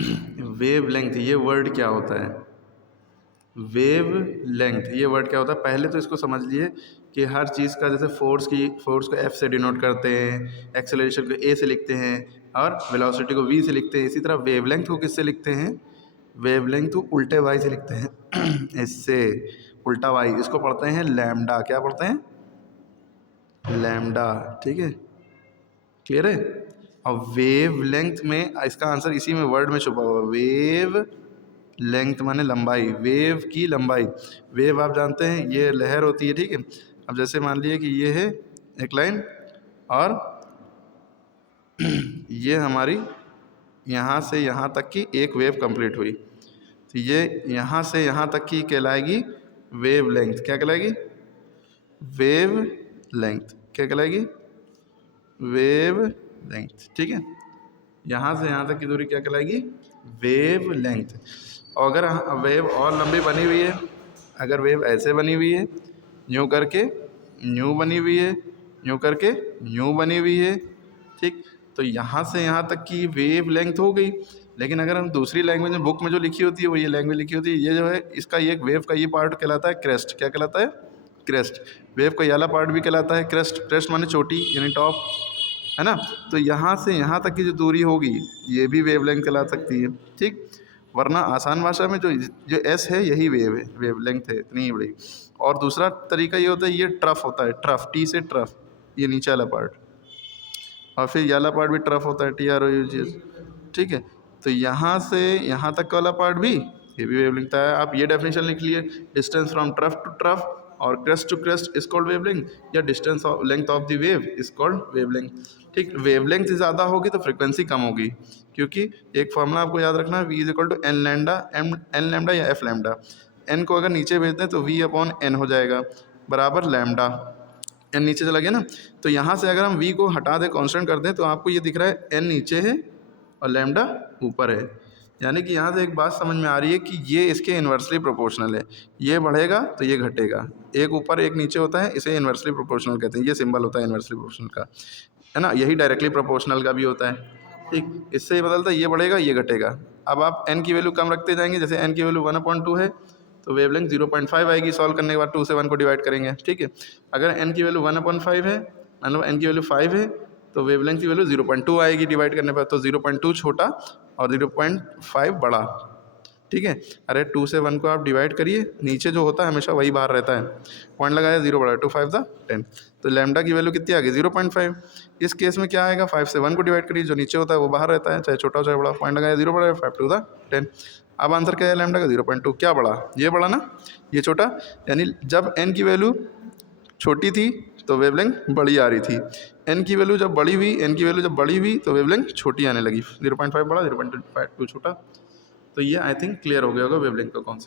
Wave length, ये word क्या होता है? वेव लेंथ, ये वर्ड क्या होता है? पहले तो इसको समझ लिए कि हर चीज़ का, जैसे फोर्स को F से डिनोट करते हैं, एक्सेलरेशन को A से लिखते हैं और वेलोसिटी को V से लिखते हैं। इसी तरह वेवलेंथ को किससे लिखते हैं? वेवलेंथ को उल्टे वाई से लिखते हैं इससे उल्टा वाई, इसको पढ़ते हैं लैम्डा। क्या पढ़ते हैं? लैम्डा। ठीक है, क्लियर है? और वेव लेंथ में इसका आंसर इसी में वर्ड में छुपा हुआ। वेव लेंथ माने लंबाई, वेव की लंबाई। वेव आप जानते हैं ये लहर होती है, ठीक है। अब जैसे मान लिए कि ये है एक लाइन और ये हमारी यहाँ से यहाँ तक की एक वेव कंप्लीट हुई, तो ये यहाँ से यहाँ तक की कहलाएगी वेव लेंथ। क्या कहलाएगी? Wave length. क्या कहलाएगी? Wave length. ठीक है, यहाँ से यहाँ तक की दूरी क्या कहलाएगी? Wave length. और अगर वेव और लंबी बनी हुई है, अगर वेव ऐसे बनी हुई है, यूँ करके यूँ बनी हुई है, यूँ करके यूँ बनी हुई है, ठीक, तो यहाँ से यहाँ तक की वेव लेंथ हो गई। लेकिन अगर हम दूसरी लैंग्वेज में, बुक में जो लिखी होती है वो ये लैंग्वेज लिखी होती है, ये जो है इसका ये वेव का ये पार्ट कहलाता है क्रेस्ट। क्या कहलाता है? क्रेस्ट। वेव का ये वाला पार्ट भी कहलाता है क्रेस्ट। क्रेस्ट माने चोटी यानी टॉप, है ना। तो यहाँ से यहाँ तक की जो दूरी होगी ये भी वेवलेंथ कहला सकती है, ठीक। वरना आसान भाषा में जो एस है यही वेव है, वेवलेंथ है, इतनी ही बड़ी। और दूसरा तरीका ये होता है, ये ट्रफ होता है, ट्रफ, टी से ट्रफ, ये नीचे वाला पार्ट, और फिर ये वाला पार्ट भी ट्रफ होता है, TROUGH, ठीक है। तो यहाँ से यहाँ तक का वाला पार्ट भी, ये भी वेवलेंथ है। आप ये डेफिनेशन लिख लिए, distance from trough to trough और crest to crest is called wavelength, या distance of length of the wave is called wavelength, ठीक। वेवलेंथ ज़्यादा होगी तो फ्रिक्वेंसी कम होगी, क्योंकि एक फॉर्मूला आपको याद रखना, v is equal to n lambda, n lambda या एफ लैम्डा। एन को अगर नीचे भेज दें तो v अपॉन एन हो जाएगा, बराबर लैम्डा। एन नीचे चला गया ना, तो यहाँ से अगर हम v को हटा दें, कांस्टेंट कर दें, तो आपको ये दिख रहा है एन नीचे है और लैम्डा ऊपर है। यानी कि यहाँ से एक बात समझ में आ रही है कि ये इसके इन्वर्सली प्रोपोर्शनल है, ये बढ़ेगा तो ये घटेगा, एक ऊपर एक नीचे होता है, इसे इन्वर्सली प्रोपोर्शनल कहते हैं। ये सिंबल होता है इन्वर्सली प्रोपोर्शनल का, है ना। यही डायरेक्टली प्रोपोर्शनल का भी होता है, ठीक। इससे ये बदलता है, ये बढ़ेगा ये घटेगा। अब आप n की वैल्यू कम रखते जाएंगे, जैसे n की वैल्यू 1/2 है तो वेवलेंथ 0.5 आएगी, सॉल्व करने के बाद 2 से 1 को डिवाइड करेंगे, ठीक है। अगर n की वैल्यू 1/5 है, मतलब n की वैल्यू 5 है, तो वेवलेंथ की वैल्यू 0.2 आएगी डिवाइड करने पर, तो 0.2 छोटा और 0.5 बड़ा, ठीक है। अरे 2 से 1 को आप डिवाइड करिए, नीचे जो होता है हमेशा वही बाहर रहता है, पॉइंट लगाया 0 बड़ा, 2 5 10, तो लैम्डा की वैल्यू कितनी आ गई? 0.5। इस केस में क्या आएगा? 5 से 1 को डिवाइड करिए, जो नीचे होता है वो बाहर रहता है, चाहे छोटा हो चाहे बड़ा, पॉइंट लगाया 0 बड़ा, 5 2 10। अब आंसर क्या है लैम्डा का? 0.2। क्या बड़ा? ये बड़ा ना, ये छोटा। यानी जब n की वैल्यू छोटी थी तो वेवलेंथ बड़ी आ रही थी, n की वैल्यू जब बड़ी हुई, n की वैल्यू जब बड़ी हुई तो वेवलेंथ छोटी आने लगी, 0.5 बड़ा, 0.2 छोटा। तो ये आई थिंक क्लियर हो गया होगा वेवलेंथ का कॉन्सेप्ट।